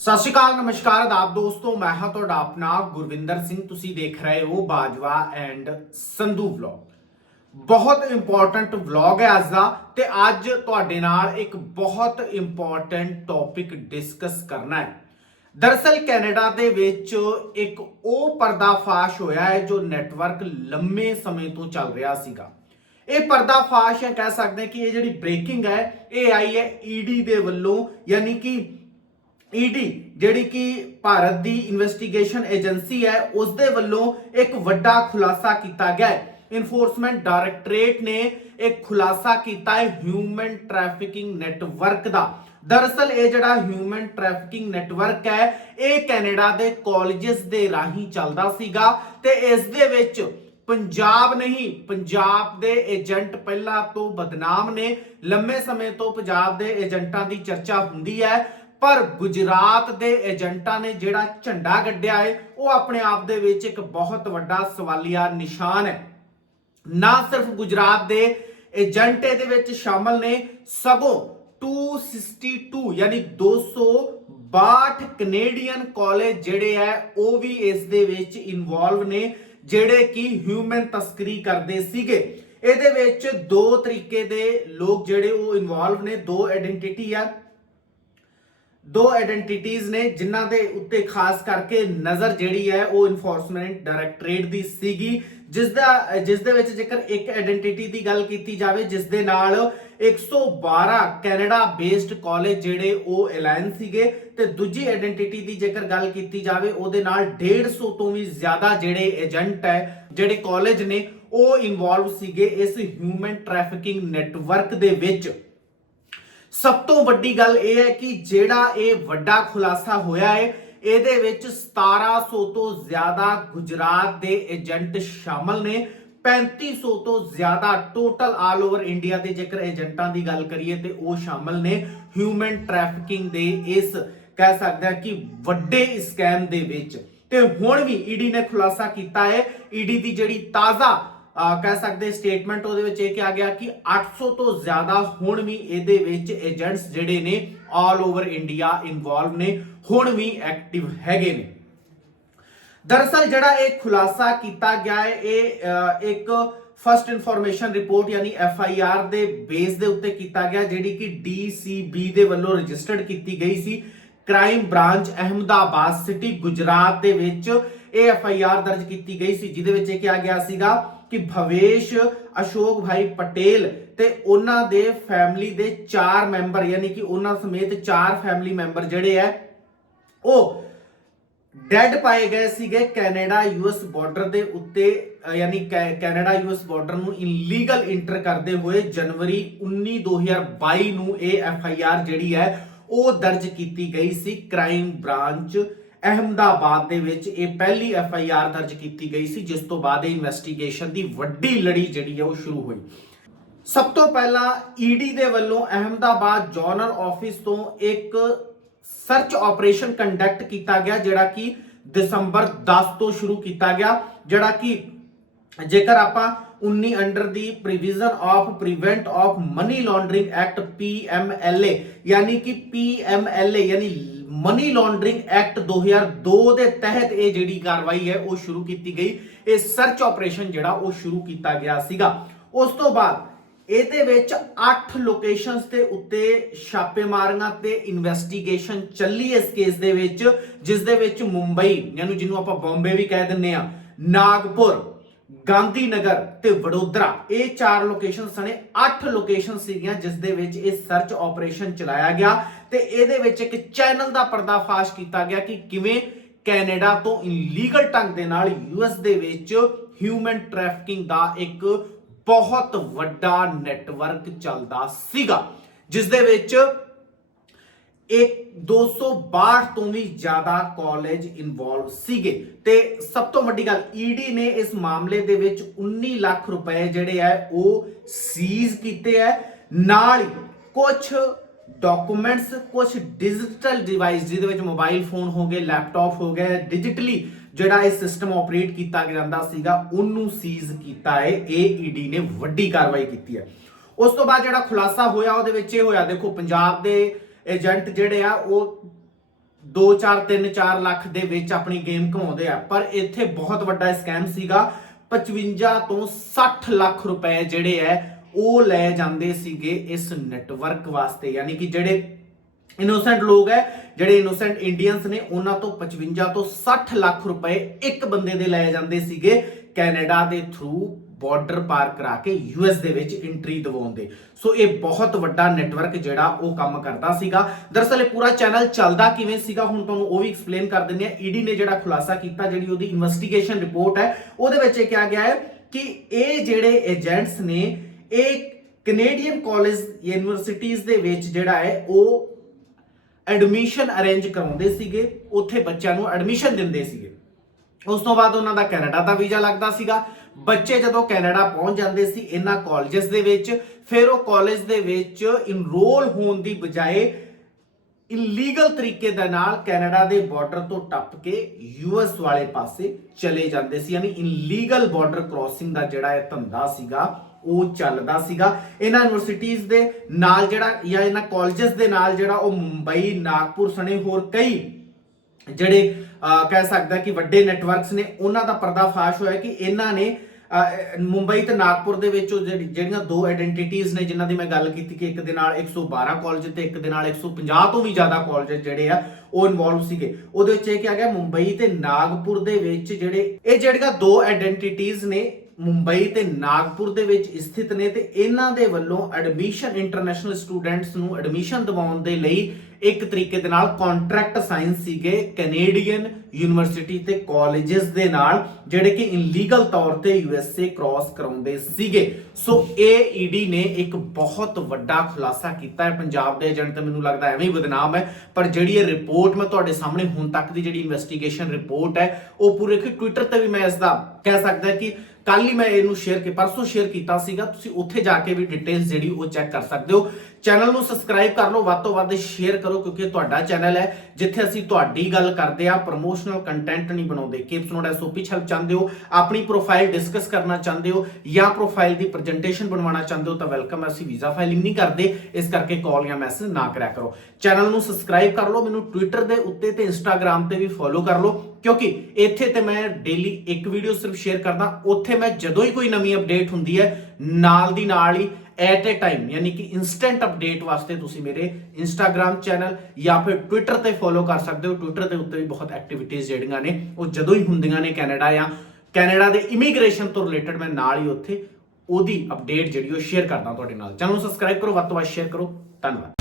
ਸਤਿ ਸ਼੍ਰੀ ਅਕਾਲ, ਨਮਸਕਾਰ ਆਦਾਬ ਦੋਸਤੋ, ਮੈਂ ਹਾਂ ਤੁਹਾਡਾ ਆਪਣਾ ਗੁਰਵਿੰਦਰ ਸਿੰਘ। ਤੁਸੀਂ ਦੇਖ ਰਹੇ ਹੋ ਬਾਜਵਾ ਐਂਡ ਸੰਧੂ ਵਲੌਗ ਬਹੁਤ ਇੰਪੋਰਟੈਂਟ ਵਲੌਗ ਹੈ ਅੱਜ ਦਾ ਤੇ ਅੱਜ ਤੁਹਾਡੇ ਨਾਲ ਇੱਕ ਬਹੁਤ ਇੰਪੋਰਟੈਂਟ ਟੌਪਿਕ ਡਿਸਕਸ ਕਰਨਾ ਹੈ। ਦਰਅਸਲ ਕੈਨੇਡਾ ਦੇ ਵਿੱਚ ਇੱਕ ਉਹ ਪਰਦਾਫਾਸ਼ ਹੋਇਆ ਹੈ ਜੋ ਨੈਟਵਰਕ ਲੰਮੇ ਸਮੇਂ ਤੋਂ ਚੱਲ ਰਿਹਾ ਸੀਗਾ। ਇਹ ਪਰਦਾਫਾਸ਼ ਹੈ ਕਹਿ ਸਕਦੇ ਹਾਂ ਕਿ ਇਹ ਜਿਹੜੀ ਬ੍ਰੇਕਿੰਗ ਹੈ, ਇਹ ਆਈ ਹੈ ਈਡੀ ਦੇ ਵੱਲੋਂ, ਯਾਨੀ ਕਿ ਈਡੀ ਜਿਹੜੀ ਕਿ ਭਾਰਤ ਦੀ ਇਨਵੈਸਟੀਗੇਸ਼ਨ ਏਜੰਸੀ ਹੈ ਉਸ ਦੇ ਵੱਲੋਂ ਇੱਕ ਵੱਡਾ ਖੁਲਾਸਾ ਕੀਤਾ ਗਿਆ ਹੈ। ਇਨਫੋਰਸਮੈਂਟ ਡਾਇਰੈਕਟੋਰੇਟ ਨੇ ਇੱਕ ਖੁਲਾਸਾ ਕੀਤਾ ਹੈ ਹਿਊਮਨ ਟ੍ਰੈਫਿਕਿੰਗ ਨੈਟਵਰਕ ਦਾ। ਦਰਅਸਲ, ਇਹ ਜਿਹੜਾ ਹਿਊਮਨ ਟ੍ਰੈਫਿਕਿੰਗ ਨੈਟਵਰਕ ਹੈ, ਇਹ ਕੈਨੇਡਾ ਦੇ ਕਾਲਜਸ ਦੇ ਰਾਹੀਂ ਚੱਲਦਾ ਸੀਗਾ ਤੇ ਇਸ ਦੇ ਵਿੱਚ ਪੰਜਾਬ ਨਹੀਂ, ਪੰਜਾਬ ਦੇ ਏਜੰਟ ਪਹਿਲਾਂ ਤੋਂ ਬਦਨਾਮ ਨੇ। ਲੰਮੇ ਸਮੇਂ ਤੋਂ ਪੰਜਾਬ ਦੇ ਏਜੰਟਾਂ ਦੀ ਚਰਚਾ ਹੁੰਦੀ ਹੈ। ਪਰ ਗੁਜਰਾਤ ਦੇ ਏਜੰਟਾਂ ਨੇ ਜਿਹੜਾ ਝੰਡਾ ਗੱਡਿਆ ਹੈ ਉਹ ਆਪਣੇ ਆਪ ਦੇ ਵਿੱਚ ਇੱਕ ਬਹੁਤ ਵੱਡਾ ਸਵਾਲੀਆ ਨਿਸ਼ਾਨ ਹੈ। ਨਾ ਸਿਰਫ ਗੁਜਰਾਤ ਦੇ ਏਜੰਟ ਦੇ ਵਿੱਚ ਸ਼ਾਮਲ ਨੇ, ਸਗੋਂ 262 ਯਾਨੀ 262 ਕੈਨੇਡੀਅਨ ਕਾਲਜ ਜਿਹੜੇ ਹੈ, ਉਹ ਵੀ ਇਸ ਦੇ ਵਿੱਚ ਇਨਵੋਲਵ ਨੇ, ਜਿਹੜੇ ਕਿ ਹਿਊਮਨ ਤਸਕਰੀ ਕਰਦੇ ਸੀਗੇ। ਇਹਦੇ ਵਿੱਚ ਦੋ ਤਰੀਕੇ ਦੇ ਲੋਕ ਜਿਹੜੇ ਉਹ ਇਨਵੋਲਵ ਨੇ, ਦੋ ਆਇਡੈਂਟੀਟੀ ਆ। ਦੋ ਆਇਡੈਂਟੀਟੀਜ਼ ਨੇ ਜਿਨ੍ਹਾਂ ਦੇ ਉੱਤੇ ਖਾਸ ਕਰਕੇ ਨਜ਼ਰ ਜਿਹੜੀ ਹੈ ਉਹ ਇਨਫੋਰਸਮੈਂਟ ਡਾਇਰੈਕਟੋਰੇਟ ਦੀ ਸੀਗੀ। ਜਿਸ ਦਾ ਜਿਸ ਦੇ ਵਿੱਚ ਜੇਕਰ ਇੱਕ ਆਇਡੈਂਟੀਟੀ ਦੀ ਗੱਲ ਕੀਤੀ ਜਾਵੇ, ਜਿਸ ਦੇ ਨਾਲ 112 ਕੈਨੇਡਾ ਬੇਸਡ ਕਾਲਜ ਜਿਹੜੇ ਉਹ ਅਲਾਈਨ ਸੀਗੇ ਤੇ ਦੂਜੀ ਆਇਡੈਂਟੀਟੀ ਦੀ ਜੇਕਰ ਗੱਲ ਕੀਤੀ ਜਾਵੇ, ਉਹਦੇ ਨਾਲ 150 ਤੋਂ ਵੀ ਜ਼ਿਆਦਾ ਜਿਹੜੇ ਏਜੰਟ ਹੈ, ਜਿਹੜੇ ਕਾਲਜ ਨੇ, ਉਹ ਇਨਵੋਲਵ ਸੀਗੇ ਇਸ ਹਿਊਮਨ ਟ੍ਰੈਫਿਕਿੰਗ ਨੈਟਵਰਕ ਦੇ ਵਿੱਚ। ਸਭ ਤੋਂ ਵੱਡੀ ਗੱਲ ਇਹ ਹੈ ਕਿ ਜਿਹੜਾ ਇਹ ਵੱਡਾ ਖੁਲਾਸਾ ਹੋਇਆ ਹੈ, ਇਹਦੇ ਵਿੱਚ 1700 ਤੋਂ ਜ਼ਿਆਦਾ ਗੁਜਰਾਤ ਦੇ ਏਜੰਟ ਸ਼ਾਮਲ ਨੇ। 3500 ਤੋਂ ਜ਼ਿਆਦਾ ਟੋਟਲ ਆਲ ਓਵਰ ਇੰਡੀਆ ਦੇ ਜੇਕਰ ਏਜੰਟਾਂ ਦੀ ਗੱਲ ਕਰੀਏ ਤੇ ਉਹ ਸ਼ਾਮਲ ਨੇ। ਹਿਊਮਨ ਟ੍ਰੈਫਿਕਿੰਗ ਦੇ ਇਸ ਕਹਿ ਸਕਦੇ ਹਾਂ ਕਿ ਵੱਡੇ ਸਕੈਮ ਦੇ ਵਿੱਚ। ਤੇ ਹੁਣ ਵੀ ਈਡੀ ਨੇ ਖੁਲਾਸਾ ਕੀਤਾ ਹੈ। ਈਡੀ ਦੀ ਜਿਹੜੀ ਤਾਜ਼ਾ ਕਹਿ ਸਕਦੇ ਸਟੇਟਮੈਂਟ ਉਹਦੇ ਵਿੱਚ ਇਹ ਕਿਹਾ ਗਿਆ ਕਿ 800 ਤੋਂ ਜ਼ਿਆਦਾ ਹੁਣ ਵੀ ਇਹਦੇ ਵਿੱਚ ਏਜੰਟਸ ਜਿਹੜੇ ਨੇ ਆਲ ਓਵਰ ਇੰਡੀਆ ਇਨਵੋਲਵ ਨੇ, ਹੁਣ ਵੀ ਐਕਟਿਵ ਹੈਗੇ ਨੇ। ਦਰਅਸਲ ਜਿਹੜਾ ਇਹ ਖੁਲਾਸਾ ਕੀਤਾ ਗਿਆ ਹੈ, ਇਹ ਇੱਕ ਫਰਸਟ ਇਨਫੋਰਮੇਸ਼ਨ ਰਿਪੋਰਟ ਯਾਨੀ ਐਫ ਆਈ ਆਰ ਦੇ ਬੇਸ ਦੇ ਉੱਤੇ ਕੀਤਾ ਗਿਆ, ਜਿਹੜੀ ਕਿ ਡੀ ਸੀ ਬੀ ਦੇ ਵੱਲੋਂ ਰਜਿਸਟਰਡ ਕੀਤੀ ਗਈ ਸੀ। Crime branch Ahmedabad city Gujarat ਦੇ ਵਿੱਚ ਇਹ ਐਫ ਆਈ ਆਰ ਦਰਜ ਕੀਤੀ ਗਈ ਸੀ, ਜਿਹਦੇ ਵਿੱਚ ਇਹ ਕਿਹਾ ਗਿਆ ਸੀਗਾ ਕਿ ਭਵੇਸ਼, ਅਸ਼ੋਕ ਭਾਈ ਪਟੇਲ ਤੇ ਉਹਨਾਂ ਦੇ ਫੈਮਿਲੀ ਦੇ ਚਾਰ ਮੈਂਬਰ ਯਾਨੀ ਕਿ ਉਹਨਾਂ ਸਮੇਤ ਚਾਰ ਫੈਮਿਲੀ ਮੈਂਬਰ ਜਿਹੜੇ ਹੈ, ਉਹ ਡੈਡ ਪਾਏ ਗਏ ਸੀਗੇ ਕੈਨੇਡਾ ਯੂਐਸ ਬਾਰਡਰ ਦੇ ਉੱਤੇ ਯਾਨੀ ਕੈ- ਕੈਨੇਡਾ ਯੂਐਸ ਬਾਰਡਰ ਨੂੰ ਇਲੀਗਲ ਇੰਟਰ ਕਰਦੇ ਹੋਏ ਜਨਵਰੀ 19 2022 ਨੂੰ ਇਹ ਐਫ ਆਈ ਆਰ ਜਿਹੜੀ ਹੈ, ਉਹ ਦਰਜ ਕੀਤੀ ਗਈ ਸੀ ਕ੍ਰਾਈਮ ਬ੍ਰਾਂਚ ਅਹਮਦਾਬਾਦ ਦੇ ਵਿੱਚ ਇਹ ਪਹਿਲੀ ਐਫ ਆਈ ਆਰ ਦਰਜ ਕੀਤੀ ਗਈ ਸੀ, ਜਿਸ ਤੋਂ ਬਾਅਦ ਇਹ ਇਨਵੈਸਟੀਗੇਸ਼ਨ ਦੀ ਵੱਡੀ ਲੜੀ ਜਿਹੜੀ ਹੈ ਉਹ ਸ਼ੁਰੂ ਹੋਈ। ਸਭ ਤੋਂ ਪਹਿਲਾਂ ਈਡੀ ਦੇ ਵੱਲੋਂ ਅਹਮਦਾਬਾਦ ਜਨਰਲ ਆਫਿਸ ਤੋਂ ਇੱਕ ਸਰਚ ਆਪਰੇਸ਼ਨ ਕੰਡਕਟ ਕੀਤਾ ਗਿਆ, ਜਿਹੜਾ ਕਿ ਦਸੰਬਰ 10 ਤੋਂ ਸ਼ੁਰੂ ਕੀਤਾ ਗਿਆ, ਜਿਹੜਾ ਕਿ ਜੇਕਰ ਆਪਾਂ 19 under the prevention of prevent of money laundering act PMLA ਯਾਨੀ ਕਿ PMLA ਯਾਨੀ ਮਨੀ ਲਾਂਡਰਿੰਗ ਐਕਟ 2002 ਦੇ ਤਹਿਤ ਇਹ ਜਿਹੜੀ ਕਾਰਵਾਈ ਹੈ, ਉਹ ਸ਼ੁਰੂ ਕੀਤੀ ਗਈ। ਇਹ ਸਰਚ ਆਪਰੇਸ਼ਨ ਜਿਹੜਾ, ਉਹ ਸ਼ੁਰੂ ਕੀਤਾ ਗਿਆ ਸੀਗਾ। ਉਸ ਤੋਂ ਬਾਅਦ ਇਹਦੇ ਵਿੱਚ 8 ਲੋਕੇਸ਼ਨਸ ਦੇ ਉੱਤੇ ਛਾਪੇਮਾਰੀਆਂ ਤੇ ਇਨਵੈਸਟੀਗੇਸ਼ਨ ਚੱਲੀ ਇਸ ਕੇਸ ਦੇ ਵਿੱਚ, ਜਿਸ ਦੇ ਵਿੱਚ ਮੁੰਬਈ, ਯਾਨੀ ਜਿਹਨੂੰ ਆਪਾਂ ਬੰਬੇ ਵੀ ਕਹਿ ਦਿੰਨੇ ਆ ਨਾਗਪੁਰ ਗਾਂਧੀ ਨਗਰ ਤੇ ਵਡੋਦਰਾ। ਇਹ ਚਾਰ ਲੋਕੇਸ਼ਨ ਸਣੇ 8 ਲੋਕੇਸ਼ਨ ਸੀਗੀਆਂ ਜਿਸ ਦੇ ਵਿੱਚ ਇਹ ਸਰਚ ਆਪਰੇਸ਼ਨ ਚਲਾਇਆ ਗਿਆ ਤੇ ਇਹਦੇ ਵਿੱਚ ਇੱਕ ਚੈਨਲ ਦਾ ਪਰਦਾਫਾਸ਼ ਕੀਤਾ ਗਿਆ ਕਿ ਕਿਵੇਂ ਕੈਨੇਡਾ ਤੋਂ ਇਲੀਗਲ ਢੰਗ ਦੇ ਨਾਲ ਯੂਐਸ ਦੇ ਵਿੱਚ ਹਿਊਮਨ ਟ੍ਰੈਫਿਕਿੰਗ ਦਾ ਇੱਕ ਬਹੁਤ ਵੱਡਾ ਨੈਟਵਰਕ ਚੱਲਦਾ ਸੀਗਾ, ਜਿਸ ਦੇ ਵਿੱਚ ਇੱਕ 262 ਤੋਂ ਵੀ ਜ਼ਿਆਦਾ ਕਾਲਜ ਇਨਵੋਲਵ ਸੀਗੇ। ਤੇ ਸਭ ਤੋਂ ਵੱਡੀ ਗੱਲ ਈਡੀ ਨੇ ਇਸ ਮਾਮਲੇ ਦੇ ਵਿੱਚ 19 ਲੱਖ ਰੁਪਏ ਜਿਹੜੇ ਆ, ਉਹ ਸੀਜ਼ ਕੀਤੇ ਆ। ਨਾਲ ਹੀ ਕੁਝ ਡਾਕੂਮੈਂਟਸ ਕੁਝ ਡਿਜੀਟਲ ਡਿਵਾਈਸ ਜਿਹਦੇ ਵਿੱਚ ਮੋਬਾਈਲ ਫੋਨ ਹੋ ਗਏ ਲੈਪਟਾਪ ਹੋ ਗਏ ਡਿਜੀਟਲੀ ਜਿਹੜਾ ਇਹ ਸਿਸਟਮ ਆਪਰੇਟ ਕੀਤਾ ਜਾਂਦਾ ਸੀਗਾ, ਉਹਨੂੰ ਸੀਜ਼ ਕੀਤਾ ਹੈ। ਇਹ ਈਡੀ ਨੇ ਵੱਡੀ ਕਾਰਵਾਈ ਕੀਤੀ ਹੈ। ਉਸ ਤੋਂ ਬਾਅਦ ਜਿਹੜਾ ਖੁਲਾਸਾ ਹੋਇਆ, ਉਹਦੇ ਵਿੱਚ ਇਹ ਹੋਇਆ, ਦੇਖੋ, ਪੰਜਾਬ ਦੇ ਏਜੰਟ ਜਿਹੜੇ ਆ, ਉਹ 2 4 3 4 ਲੱਖ ਦੇ ਵਿੱਚ ਆਪਣੀ ਗੇਮ ਕਮਾਉਂਦੇ ਆ। ਪਰ ਇੱਥੇ ਬਹੁਤ ਵੱਡਾ ਸਕੈਮ ਸੀਗਾ। 55 ਤੋਂ 60 ਲੱਖ ਰੁਪਏ ਜਿਹੜੇ ਐ ਉਹ ਲੈ ਜਾਂਦੇ ਸੀਗੇ ਇਸ ਨੈਟਵਰਕ ਵਾਸਤੇ। ਯਾਨੀ ਕਿ ਜਿਹੜੇ ਇਨੋਸੈਂਟ ਲੋਕ ਹੈ ਜਿਹੜੇ ਇਨੋਸੈਂਟ ਇੰਡੀਅਨਸ ਨੇ, ਉਹਨਾਂ ਤੋਂ 55 ਤੋਂ 60 ਲੱਖ ਰੁਪਏ ਇੱਕ ਬੰਦੇ ਦੇ ਲਏ ਜਾਂਦੇ ਸੀਗੇ ਕੈਨੇਡਾ ਦੇ ਥਰੂ ਬਾਰਡਰ ਪਾਰ ਕਰਾ ਕੇ ਯੂਐਸ ਦੇ ਵਿੱਚ ਐਂਟਰੀ ਦਿਵਾਉਂਦੇ ਸੋ ਇਹ ਬਹੁਤ ਵੱਡਾ ਨੈਟਵਰਕ ਜਿਹੜਾ ਉਹ ਕੰਮ ਕਰਦਾ ਸੀਗਾ। ਦਰਅਸਲ, ਇਹ ਪੂਰਾ ਚੈਨਲ ਚੱਲਦਾ ਕਿਵੇਂ ਸੀਗਾ, ਹੁਣ ਤੁਹਾਨੂੰ ਉਹ ਵੀ ਐਕਸਪਲੇਨ ਕਰ ਦਿੰਦੇ ਆ ਈਡੀ ਨੇ ਜਿਹੜਾ ਖੁਲਾਸਾ ਕੀਤਾ, ਜਿਹੜੀ ਉਹਦੀ ਇਨਵੈਸਟੀਗੇਸ਼ਨ ਰਿਪੋਰਟ ਹੈ, ਉਹਦੇ ਵਿੱਚ ਇਹ ਕਿਹਾ ਗਿਆ ਹੈ ਕਿ ਇਹ ਜਿਹੜੇ ਏਜੰਟਸ ਨੇ, ਇਹ ਕੈਨੇਡੀਅਨ ਕਾਲਜ ਯੂਨੀਵਰਸਿਟੀਆਂ ਦੇ ਵਿੱਚ ਜਿਹੜਾ ਹੈ, ਉਹ ਐਡਮਿਸ਼ਨ ਅਰੇਂਜ ਕਰਾਉਂਦੇ ਸੀਗੇ, ਉੱਥੇ ਬੱਚਿਆਂ ਨੂੰ ਐਡਮਿਸ਼ਨ ਦਿੰਦੇ ਸੀਗੇ। ਉਸ ਤੋਂ ਬਾਅਦ ਉਹਨਾਂ ਦਾ ਕੈਨੇਡਾ ਦਾ ਵੀਜ਼ਾ ਲੱਗਦਾ ਸੀਗਾ। ਬੱਚੇ ਜਦੋਂ ਕੈਨੇਡਾ ਪਹੁੰਚ ਜਾਂਦੇ ਸੀ ਇਹਨਾਂ ਕਾਲਜਸ ਦੇ ਵਿੱਚ ਫਿਰ ਉਹ ਕਾਲਜ ਦੇ ਵਿੱਚ ਇਨਰੋਲ ਹੋਣ ਦੀ ਬਜਾਏ ਇਲੀਗਲ ਤਰੀਕੇ ਦੇ ਨਾਲ ਕੈਨੇਡਾ ਦੇ ਬਾਰਡਰ ਤੋਂ ਟੱਪ ਕੇ ਯੂਐਸ ਵਾਲੇ ਪਾਸੇ ਚਲੇ ਜਾਂਦੇ ਸੀ। ਯਾਨੀ ਇਲੀਗਲ ਬਾਰਡਰ ਕ੍ਰਾਸਿੰਗ ਦਾ ਜਿਹੜਾ ਇਹ ਧੰਦਾ ਸੀਗਾ ਉਹ ਚੱਲਦਾ ਸੀਗਾ। ਇਹਨਾਂ ਯੂਨੀਵਰਸਿਟੀਆਂ ਦੇ ਨਾਲ ਜਿਹੜਾ ਜਾਂ ਇਹਨਾਂ ਕਾਲਜਸ ਦੇ ਨਾਲ ਜਿਹੜਾ ਉਹ ਮੁੰਬਈ ਨਾਗਪੁਰ ਸਣੇ ਹੋਰ ਕਈ ਜਿਹੜੇ ਅਹ, ਕਹਿ ਸਕਦਾ ਕਿ ਵੱਡੇ ਨੈਟਵਰਕਸ ਨੇ ਉਹਨਾਂ ਦਾ ਪਰਦਾਫਾਸ਼ ਹੋਇਆ ਕਿ ਇਹਨਾਂ ਨੇ ਮੁੰਬਈ ਤੇ ਨਾਗਪੁਰ ਦੇ ਵਿੱਚ ਉਹ ਜਿਹੜੀ- ਜਿਹੜੀਆਂ ਦੋ ਆਇਡੈਂਟੀਟੀਆਂ ਨੇ ਜਿਨ੍ਹਾਂ ਦੀ ਮੈਂ ਗੱਲ ਕੀਤੀ ਕਿ ਇੱਕ ਦੇ ਨਾਲ 112 ਕਾਲਜ ਤੇ ਇੱਕ ਦੇ ਨਾਲ 150 ਤੋਂ ਵੀ ਜ਼ਿਆਦਾ ਕਾਲਜ ਜਿਹੜੇ ਆ, ਉਹ ਇਨਵੋਲਵ ਸੀਗੇ। ਉਹਦੇ ਵਿੱਚ ਇਹ ਕਿਹਾ ਗਿਆ ਮੁੰਬਈ ਤੇ ਨਾਗਪੁਰ ਦੇ ਵਿੱਚ ਜਿਹੜੇ ਇਹ ਜਿਹੜੀਆਂ ਦੋ ਆਇਡੈਂਟੀਟੀਆਂ ਨੇ ਮੁੰਬਈ ਤੇ ਨਾਗਪੁਰ ਦੇ ਵਿੱਚ ਸਥਿਤ ਨੇ ਤੇ ਇਹਨਾਂ ਦੇ ਵੱਲੋਂ ਐਡਮਿਸ਼ਨ ਇੰਟਰਨੈਸ਼ਨਲ ਸਟੂਡੈਂਟਸ ਨੂੰ ਐਡਮਿਸ਼ਨ ਦਿਵਾਉਣ ਦੇ ਲਈ ਇੱਕ ਤਰੀਕੇ ਦੇ ਨਾਲ ਕੰਟਰੈਕਟ ਸਾਈਨ ਸੀਗੇ ਕੈਨੇਡੀਅਨ ਯੂਨੀਵਰਸਿਟੀ ਤੇ ਕਾਲਜਸ ਦੇ ਨਾਲ, ਜਿਹੜੇ ਕਿ ਇਨਲੀਗਲ ਤੌਰ ਤੇ ਯੂਐਸਏ ਕ੍ਰਾਸ ਕਰਾਉਂਦੇ ਸੀਗੇ। ਸੋ ਇਹ ਈਡੀ ਨੇ ਇੱਕ ਬਹੁਤ ਵੱਡਾ ਖੁਲਾਸਾ ਕੀਤਾ ਹੈ ਪੰਜਾਬ ਦੇ ਏਜੰਟ ਤੇ, ਮੈਨੂੰ ਲੱਗਦਾ ਐਵੇਂ ਹੀ ਬਦਨਾਮ ਹੈ। ਪਰ ਜਿਹੜੀ ਇਹ ਰਿਪੋਰਟ ਮੈਂ ਤੁਹਾਡੇ ਸਾਹਮਣੇ ਹੁਣ ਤੱਕ ਦੀ ਜਿਹੜੀ ਇਨਵੈਸਟੀਗੇਸ਼ਨ ਰਿਪੋਰਟ ਹੈ, ਉਹ ਪੂਰੇ ਕਿ ਟਵਿੱਟਰ ਤੇ ਵੀ ਮੈਂ ਇਸ ਦਾ ਕਹਿ ਸਕਦਾ ਕਿ ਕੱਲ ਹੀ ਮੈਂ ਇਹਨੂੰ ਸ਼ੇਅਰ ਕਿ ਪਰਸੋਂ ਸ਼ੇਅਰ ਕੀਤਾ ਸੀਗਾ। ਤੁਸੀਂ ਉੱਥੇ ਜਾ ਕੇ ਵੀ ਡਿਟੇਲਸ ਜਿਹੜੀ ਉਹ ਚੈੱਕ ਕਰ ਸਕਦੇ ਹੋ। ਚੈਨਲ ਨੂੰ ਸਬਸਕ੍ਰਾਈਬ ਕਰ ਲਓ, ਵੱਧ ਤੋਂ ਵੱਧ ਸ਼ੇਅਰ ਕਰੋ, ਕਿਉਂਕਿ ਤੁਹਾਡਾ ਚੈਨਲ ਹੈ। ਜਿੱਥੇ ਅਸੀਂ ਤੁਹਾਡੀ ਗੱਲ ਕਰਦੇ ਆ ਪ੍ਰੋਮੋਸ਼ਨਲ ਕੰਟੈਂਟ ਨਹੀਂ ਬਣਾਉਂਦੇ। ਕਿਪਸ ਨੋਟ ਐਸਓਪੀ ਹੈਲਪ ਚਾਹੁੰਦੇ ਹੋ, ਆਪਣੀ ਪ੍ਰੋਫਾਈਲ ਡਿਸਕਸ ਕਰਨਾ ਚਾਹੁੰਦੇ ਹੋ ਜਾਂ ਪ੍ਰੋਫਾਈਲ ਦੀ ਪ੍ਰੈਜੈਂਟੇਸ਼ਨ ਬਣਵਾਉਣਾ ਚਾਹੁੰਦੇ ਹੋ, ਤਾਂ ਵੈਲਕਮ ਅਸੀਂ ਵੀਜ਼ਾ ਫਾਈਲਿੰਗ ਨਹੀਂ ਕਰਦੇ, ਇਸ ਕਰਕੇ ਕਾਲ ਜਾਂ ਮੈਸੇਜ ਨਾ ਕਰਿਆ ਕਰੋ। ਚੈਨਲ ਨੂੰ ਸਬਸਕ੍ਰਾਈਬ ਕਰ ਲਓ, ਮੈਨੂੰ ਟਵਿੱਟਰ ਦੇ ਉੱਤੇ ਤੇ ਇੰਸਟਾਗ੍ਰam ਤੇ ਵੀ ਫੋਲੋ ਕਰ ਲਓ, ਕਿਉਂਕਿ ਇੱਥੇ ਤੇ ਮੈਂ ਡੇਲੀ ਇੱਕ ਵੀਡੀਓ ਸਿਰਫ ਸ਼ੇਅਰ ਕਰਦਾ, ਉੱਥੇ ਮੈਂ ਜਦੋਂ ਹੀ ਕੋਈ ਨਵੀਂ ਅਪਡੇਟ ਹੁੰਦੀ ਹੈ, ਨਾਲ ਦੀ ਨਾਲ ਹੀ ਐਟ ਅ ਟਾਈਮ ਯਾਨੀ ਕਿ ਇਨਸਟੈਂਟ ਅਪਡੇਟ ਵਾਸਤੇ ਤੁਸੀਂ ਮੇਰੇ ਇੰਸਟਾਗ੍ਰam ਚੈਨਲ ਜਾਂ ਫਿਰ ਟਵਿੱਟਰ ਤੇ ਫੋਲੋ ਕਰ ਸਕਦੇ ਹੋ। ਟਵਿੱਟਰ ਦੇ ਉੱਤੇ ਵੀ ਬਹੁਤ ਐਕਟੀਵਿਟੀਜ਼ ਜਿਹੜੀਆਂ ਨੇ, ਉਹ ਜਦੋਂ ਹੀ ਹੁੰਦੀਆਂ ਨੇ ਕੈਨੇਡਾ ਜਾਂ ਕੈਨੇਡਾ ਦੇ ਇਮੀਗ੍ਰੇਸ਼ਨ ਤੋਂ ਰਿਲੇਟਡ ਮੈਂ ਨਾਲ ਹੀ ਉੱਥੇ ਉਹਦੀ ਅਪਡੇਟ ਜਿਹੜੀ ਉਹ ਸ਼ੇਅਰ ਕਰਦਾ ਤੁਹਾਡੇ ਨਾਲ। ਚੈਨਲ ਨੂੰ ਸਬਸਕ੍ਰਾਈਬ ਕਰੋ, ਵੱਧ ਤੋਂ ਵੱਧ ਸ਼ੇਅਰ ਕਰੋ। ਧੰਨਵਾਦ।